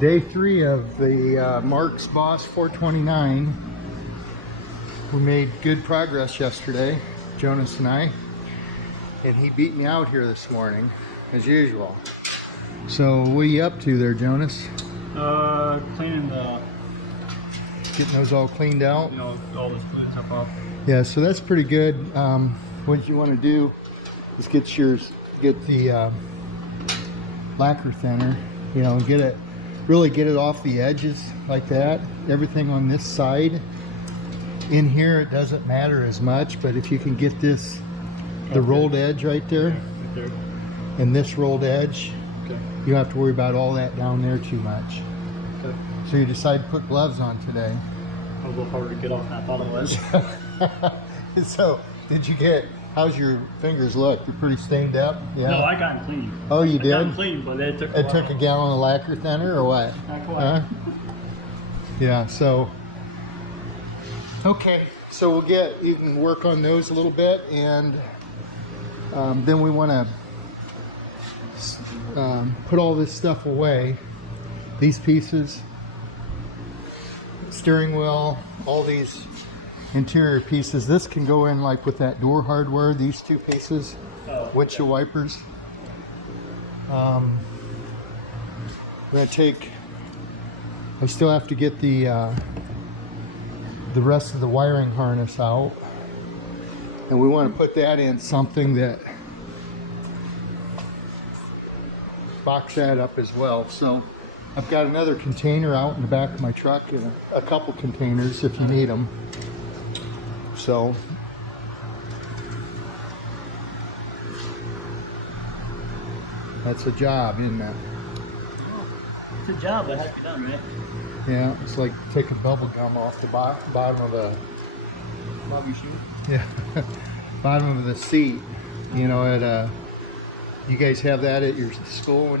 Day 3 of the Mark's Boss 429. We made good progress yesterday, Jonas and I, and he beat me out here this morning, as usual. So what are you up to there, Jonas? Cleaning the... Getting those all cleaned out? You know, all this glue stuff off. Yeah, so that's pretty good. What you want to do is get the lacquer thinner, you know, and really get it off the edges like that. Everything on this side. In here it doesn't matter as much, but if you can get this, the rolled edge right there, Right there. and this rolled edge, Okay. you don't have to worry about all that down there too much. Okay. So you decide to put gloves on today. I'll go harder to get off that bottom ledge. So how's your fingers look? You're pretty stained up? Yeah. No, I got them clean. Oh, you I got them did? clean, but it took a It while. took a gallon of lacquer thinner or what? Not quite. Yeah, so okay, so you can work on those a little bit, and then we want to put all this stuff away. These pieces, steering wheel, all these interior pieces. This can go in like with that door hardware, these two pieces, windshield wipers. I'm gonna I still have to get the rest of the wiring harness out, and we want to put that in something that box that up as well. So I've got another container out in the back of my truck, and a couple containers if you need them. So that's a job, isn't it? It's a job that has to be done, right? Yeah, it's like taking bubble gum off the bottom of the bottom of the seat. You know, you guys have that at your school?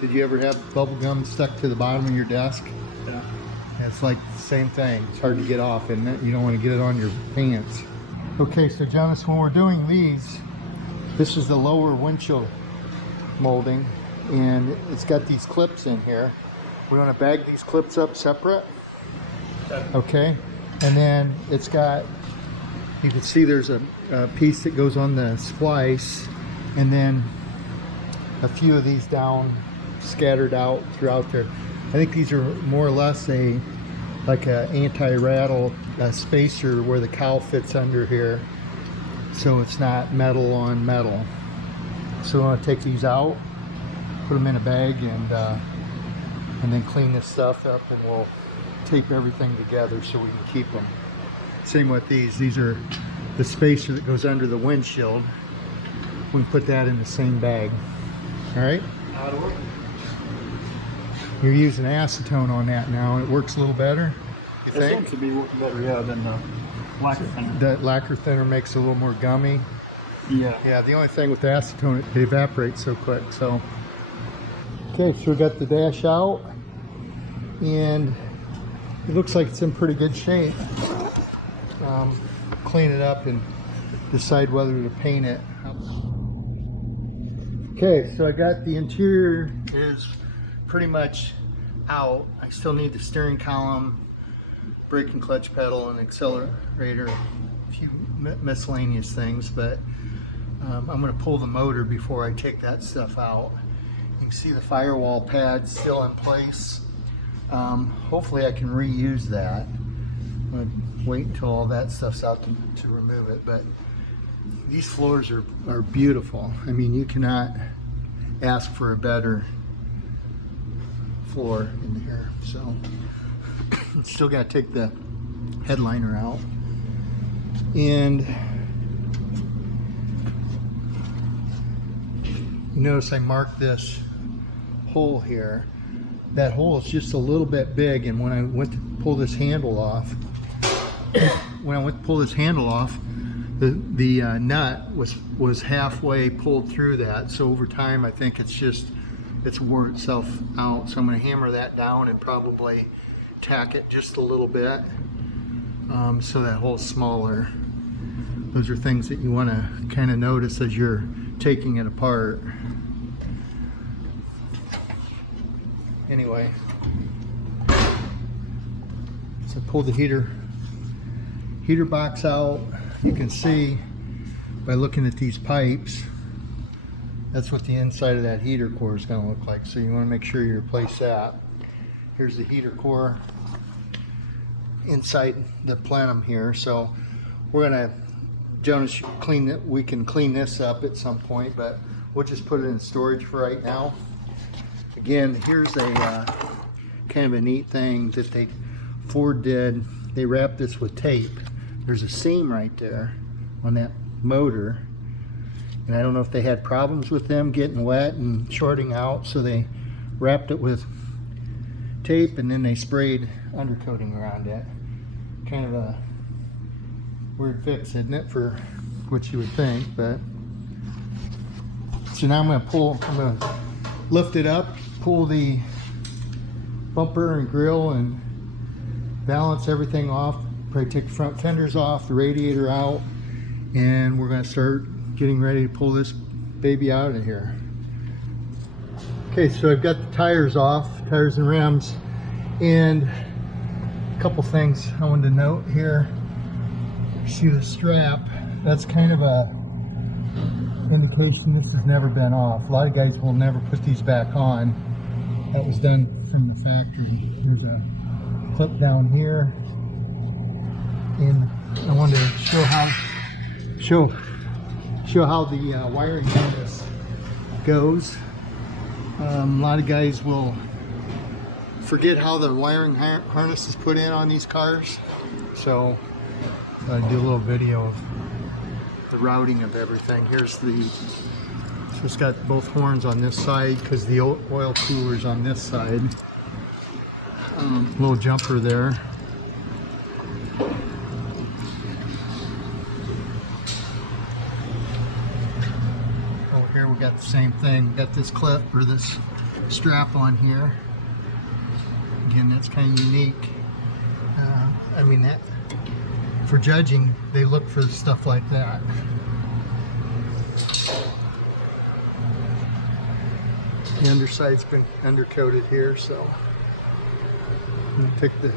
Did you ever have bubble gum stuck to the bottom of your desk? Yeah. It's like the same thing. It's hard to get off, and you don't want to get it on your pants. Okay, so Jonas, when we're doing these, this is the lower windshield molding, and it's got these clips in here. We want to bag these clips up separate. Okay, and then it's got, you can see there's a piece that goes on the splice, and then a few of these down scattered out throughout there. I think these are more or less like a anti-rattle spacer where the cowl fits under here, so it's not metal on metal. So we want to take these out, put them in a bag, and then clean this stuff up, and we'll tape everything together so we can keep them. Same with these. These are the spacer that goes under the windshield. We can put that in the same bag. All right? How'd it work? You're using acetone on that now, and it works a little better, you It think? seems to be working better, yeah, than lacquer thinner. That lacquer thinner makes it a little more gummy. Yeah. Yeah, the only thing with the acetone, it evaporates so quick. So, okay, so we got the dash out, and it looks like it's in pretty good shape. Clean it up and decide whether to paint it. Okay, so I got the interior is pretty much out. I still need the steering column, brake and clutch pedal, and accelerator, a few miscellaneous things, but I'm going to pull the motor before I take that stuff out. You can see the firewall pad still in place. Hopefully I can reuse that. I'm going to wait until all that stuff's out to remove it, but these floors are beautiful. I mean, you cannot ask for a better floor in here. So still got to take the headliner out, and you notice I marked this hole here. That hole is just a little bit big, and when I went to pull this handle off, the nut was halfway pulled through that. So over time, I think it's wore itself out. So I'm going to hammer that down and probably tack it just a little bit, so that hole's smaller. Those are things that you want to kind of notice as you're taking it apart. Anyway, so pull the heater box out. You can see by looking at these pipes, that's what the inside of that heater core is going to look like. So you want to make sure you replace that. Here's the heater core inside the plenum here. So we're going to, Jonas should clean it. We can clean this up at some point, but we'll just put it in storage for right now. Again, here's a kind of a neat thing that Ford did. They wrapped this with tape. There's a seam right there on that motor, and I don't know if they had problems with them getting wet and shorting out, so they wrapped it with tape and then they sprayed undercoating around it. Kind of a weird fix, isn't it, for what you would think? But so now I'm going to lift it up, pull the bumper and grill and balance everything off, probably take the front fenders off, the radiator out, and we're going to start getting ready to pull this baby out of here. Okay, so I've got the tires off, tires and rims, and a couple things I wanted to note here. See the strap, that's kind of a indication this has never been off. A lot of guys will never put these back on. That was done from the factory. There's a clip down here, and I wanted to show how the wiring harness goes. A lot of guys will forget how the wiring harness is put in on these cars, so I do a little video of the routing of everything. Here's so it's got both horns on this side because the oil cooler is on this side. Little jumper there. Over here we got the same thing. We got this clip or this strap on here. Again, that's kind of unique. I mean, that for judging, they look for stuff like that. The underside's been undercoated here, so I'm gonna take the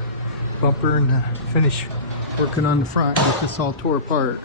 bumper and finish working on the front, get this all tore apart.